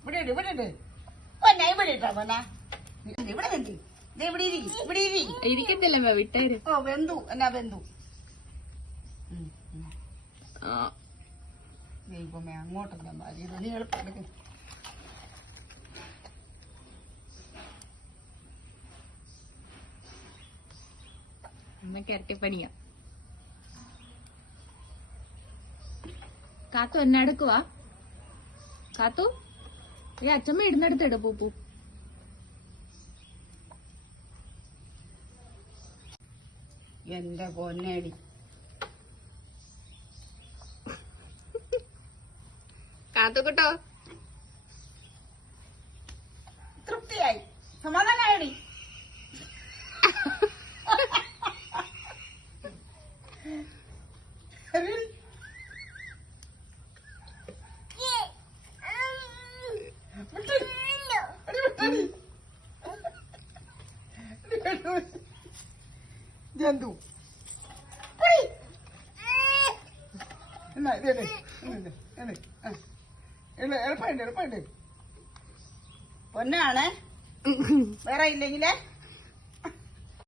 ഇവിടെ ഇട് പൊന്ന ഇവിടെ ഇട്ടാ പൊന്ന ഇവിടെ വെന്തി ഇവിടെ ഇരിക്കത്തില്ല വിട്ടേര്. ഓ വെന്തു എന്നാ വെന്തു. ദൈവമേ അങ്ങോട്ടല്ല മാറി നീ എളുപ്പം എടുക്കും. അമ്മക്ക് ഇരട്ടിപ്പണിയാ. കാത്തു എന്നെ എടുക്കുവാ. കാത്തു ഈ അച്ഛമ്മ ഇടുന്നെടുത്തിട് പൂപ്പു. എന്റെ പൊന്നേടി കാത്തുക്കുട്ടോ തൃപ്തിയായി സമാധാനായടി. ജന്തു എന്നാ എളുപ്പമുണ്ട് പൊന്നാണ് വേറെ ഇല്ലെങ്കിലേ